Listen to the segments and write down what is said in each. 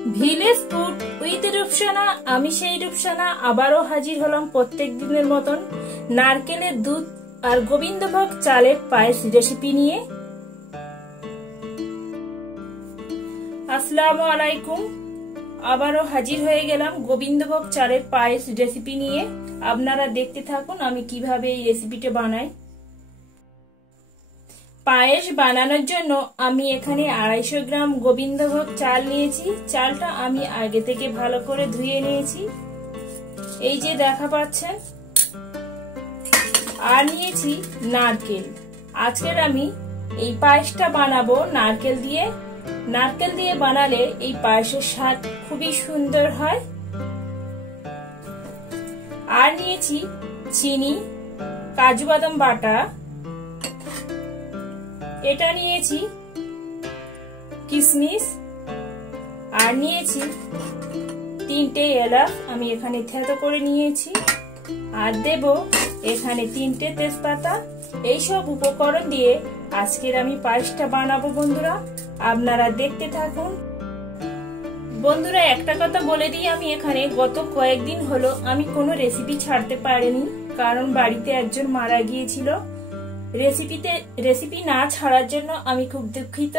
Village food with Rupsana. আমি সেই রূপসানা আবারও হাজির হলাম প্রত্যেক দিনের মতন নারকেলের দুধ আর গোবিন্দভোগ চালের পায়েস রেসিপি নিয়ে। আসসালামু আলাইকুম। আবারও হাজির হয়ে গেলাম গোবিন্দভোগ চালের পায়েস রেসিপি নিয়ে। আপনারা দেখতে থাকুন আমি কিভাবে এই রেসিপিটা বানাই। পায়েস বানানোর জন্য আমি এখানে 250 গ্রাম গোবিন্দভোগ চাল নিয়েছি। চালটা আমি আগে থেকে ভালো করে ধুয়ে নিয়েছি, এই যে দেখা পাচ্ছেন। আর নিয়েছি নারকেল। আজকের আমি এই পায়েসটা বানাবো নারকেল দিয়ে। নারকেল দিয়ে বানালে এই পায়েসের স্বাদ খুবই সুন্দর হয়। আর নিয়েছি চিনি, কাজু বাদাম বাটা, এটা নিয়েছি কিশমিশ, আর নিয়েছি 3টে এলাচ আমি এখানে থেতো করে নিয়েছি, আর দেব এখানে 3টে তেজপাতা। এইসব উপকরণ দিয়ে আজকের আমি পায়েসটা বানাবো বন্ধুরা, আপনারা দেখতে থাকুন। বন্ধুরা একটা কথা বলে দিই, আমি এখানে গত কয়েকদিন হলো আমি কোনো রেসিপি ছাড়তে পারিনি, কারণ বাড়িতে একজন মারা গিয়েছিল। রেসিপি না ছাড়ার জন্য আমি খুব দুঃখিত।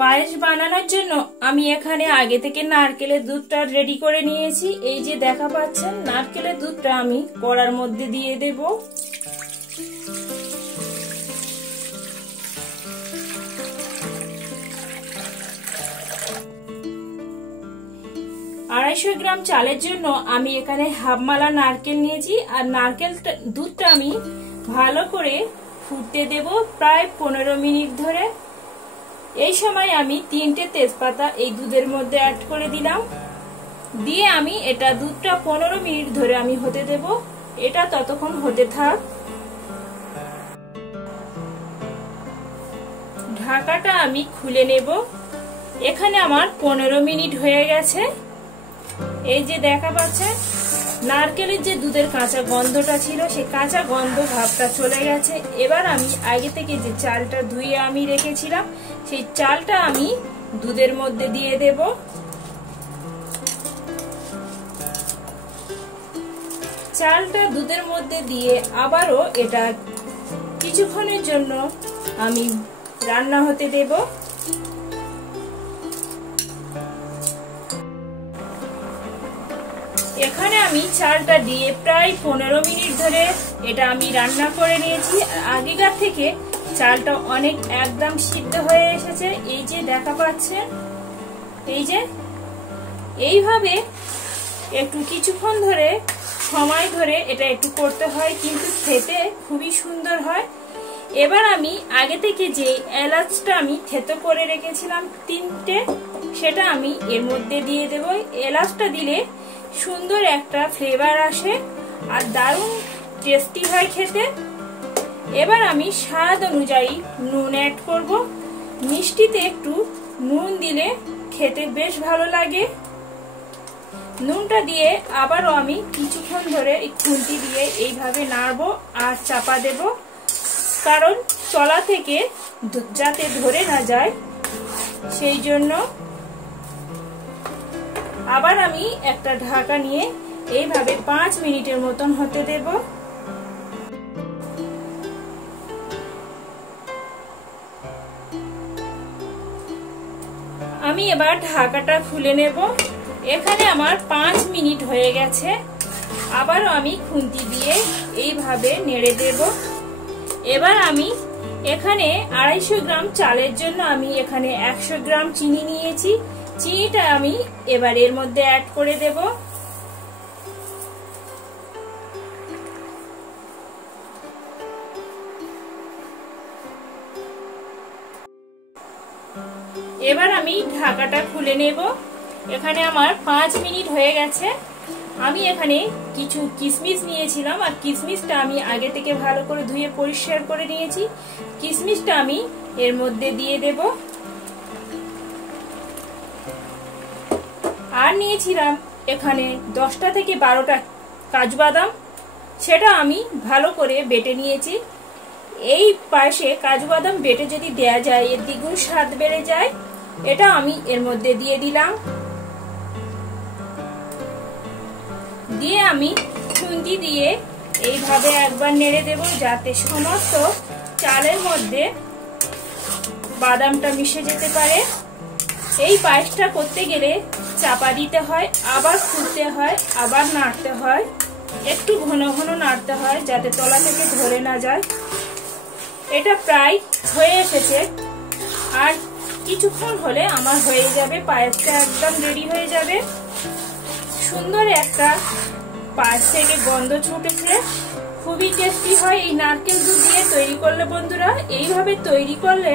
পায়েস বানানোর জন্য আমি এখানে আগে থেকে নারকেলের দুধটা রেডি করে নিয়েছি। এই যে দেখা পাচ্ছেন, নারকেলের দুধটা আমি কড়ার মধ্যে দিয়ে দেব। আড়াইশো গ্রাম চালের জন্য আমি এখানে হাফ মালা নারকেল নিয়েছি। আর নারকেল দুধটা আমি ভালো করে ফুটতে দেব প্রায় 15 মিনিট ধরে। এই সময় আমি 3টে তেজপাতা এই দুধের মধ্যে অ্যাড করে দিলাম। দিয়ে আমি এটা দুধটা 15 মিনিট ধরে আমি হতে দেব। এটা ততক্ষণ হতে থাক। ঢাকাটা আমি খুলে নেব। এখানে আমার 15 মিনিট হয়ে গেছে। এই যে দেখা পাচ্ছেন, নারকেলের যে দুধের কাঁচা গন্ধটা ছিল সেই কাঁচা গন্ধ ভাবটা চলে গেছে। এবার আমি আগে থেকে যে চালটা ধুয়ে আমি রেখেছিলাম সেই চালটা আমি দুধের মধ্যে দিয়ে দেব। চালটা দুধের মধ্যে দিয়ে আবারও এটা কিছুক্ষণের জন্য আমি রান্না হতে দেব। এখানে আমি চালটা দিয়ে প্রায় 15 মিনিট ধরে এটা আমি রান্না করে নিয়েছি। আগেকার থেকে চালটা অনেক একদম সিদ্ধ হয়ে এসেছে। এই যে দেখা পাচ্ছেন, এই যে এইভাবে একটু কিছুক্ষণ ধরে সময় ধরে এটা একটু করতে হয়, কিন্তু খেতে খুবই সুন্দর হয়। এবার আমি আগে থেকে যে এলাচটা আমি থেতো করে রেখেছিলাম 3টে, সেটা আমি এর মধ্যে দিয়ে দেব। এলাচটা দিলে সুন্দর একটা ফ্লেভার আসে আর দারুণ টেস্টি হয় খেতে। এবার আমি স্বাদ অনুযায়ী নুন অ্যাড করব। মিষ্টিতে একটু নুন দিলে খেতে বেশ ভালো লাগে। নুনটা দিয়ে আবারও আমি কিছুক্ষণ ধরে এই খুন্তি দিয়ে এইভাবে নাড়বো আর চাপা দেব, কারণ তলা থেকে যাতে ধরে না যায় সেই জন্য। আবার আমি একটা ঢাকা নিয়ে এইভাবে 5 মিনিটের মতন হতে দেব। আমি এবার ঢাকাটা খুলে নেব। এখানে আমার 5 মিনিট হয়ে গেছে। আবারও আমি খুন্তি দিয়ে এইভাবে নেড়ে দেব। এবার আমি এখানে 250 গ্রাম চালের জন্য আমি এখানে 100 গ্রাম চিনি নিয়েছি। চিনিটা আমি এবার এর মধ্যে অ্যাড করে দেব। এবার আমি ঢাকাটা খুলে নেব। এখানে আমার 5 মিনিট হয়ে গেছে। আমি এখানে কিছু কিশমিশ নিয়েছিলাম, আর কিশমিশটা আমি আগে থেকে ভালো করে ধুয়ে পরিষ্কার করে নিয়েছি। কিশমিশটা আমি এর মধ্যে দিয়ে দেব। আর নিয়েছিলাম এখানে 10টা থেকে 12টা কাজু বাদাম, সেটা আমি ভালো করে বেটে নিয়েছি। এই পায়েসে কাজু বাদাম বেটে যদি দেয়া যায় এর দ্বিগুণ স্বাদ বেড়ে যায়। এটা আমি এর মধ্যে দিয়ে দিলাম, দিয়ে আমি খুন্তি দিয়ে এইভাবে একবার নেড়ে দেব যাতে সমস্ত চালের মধ্যে বাদামটা মিশে যেতে পারে। এই পায়েসটা করতে গেলে চাপা দিতে হয়, আবার খুলতে হয়, আবার নাড়তে হয়, একটু ঘন ঘন নাড়তে হয় যাতে তলা থেকে ধরে না যায়। এটা প্রায় হয়ে এসেছে, আর কিছুক্ষণ হলে আমার হয়ে যাবে, পায়েসটা একদম রেডি হয়ে যাবে। সুন্দর একটা পায়েস থেকে গন্ধ ছুটেছে, খুবই টেস্টি হয়। এই নারকেল দুধ দিয়ে তৈরি করলে বন্ধুরা, এইভাবে তৈরি করলে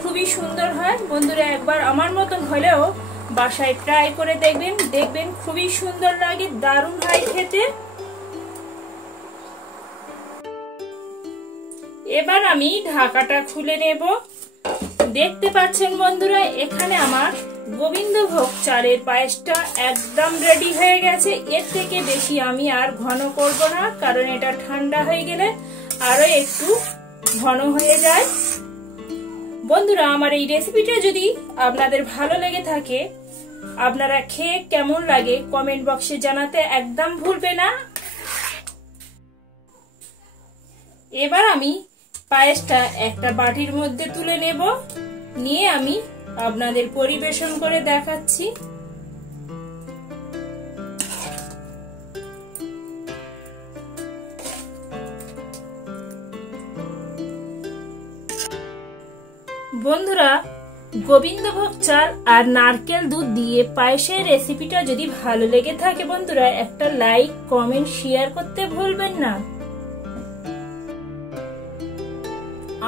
খুবই সুন্দর হয়। বন্ধুরা একবার আমার মতন হলেও বাসায় ট্রাই করে দেখবেন, দেখবেন খুবই সুন্দর লাগে, দারুণ হয় খেতে। এবার আমি ঢাকাটা খুলে নেব। দেখতে পাচ্ছেন বন্ধুরা, এখানে আমার গোবিন্দভোগ চালের পায়েসটা একদম রেডি হয়ে গেছে। এর থেকে বেশি আমি আর ঘন করব না, কারণ এটা ঠান্ডা হয়ে গেলে আরো একটু ঘন হয়ে যায়। বন্ধুরা আমার এই রেসিপিটা যদি আপনাদের ভালো লেগে থাকে, আপনারা খেয়ে কেমন লাগে কমেন্ট বক্সে জানাতে একদম ভুলবে না। এবার আমি পায়েসটা একটা বাটির মধ্যে তুলে নেব, নিয়ে আমি আপনাদের পরিবেশন করে দেখাচ্ছি। বন্ধুরা গোবিন্দভোগ চাল আর নারকেল দুধ দিয়ে পায়েসের রেসিপিটা যদি ভালো লেগে থাকে বন্ধুরা, একটা লাইক কমেন্ট শেয়ার করতে ভুলবেন না।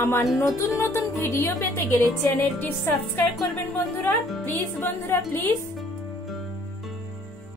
আমার নতুন নতুন ভিডিও পেতে গেলে চ্যানেলটি সাবস্ক্রাইব করবেন বন্ধুরা, প্লিজ বন্ধুরা প্লিজ।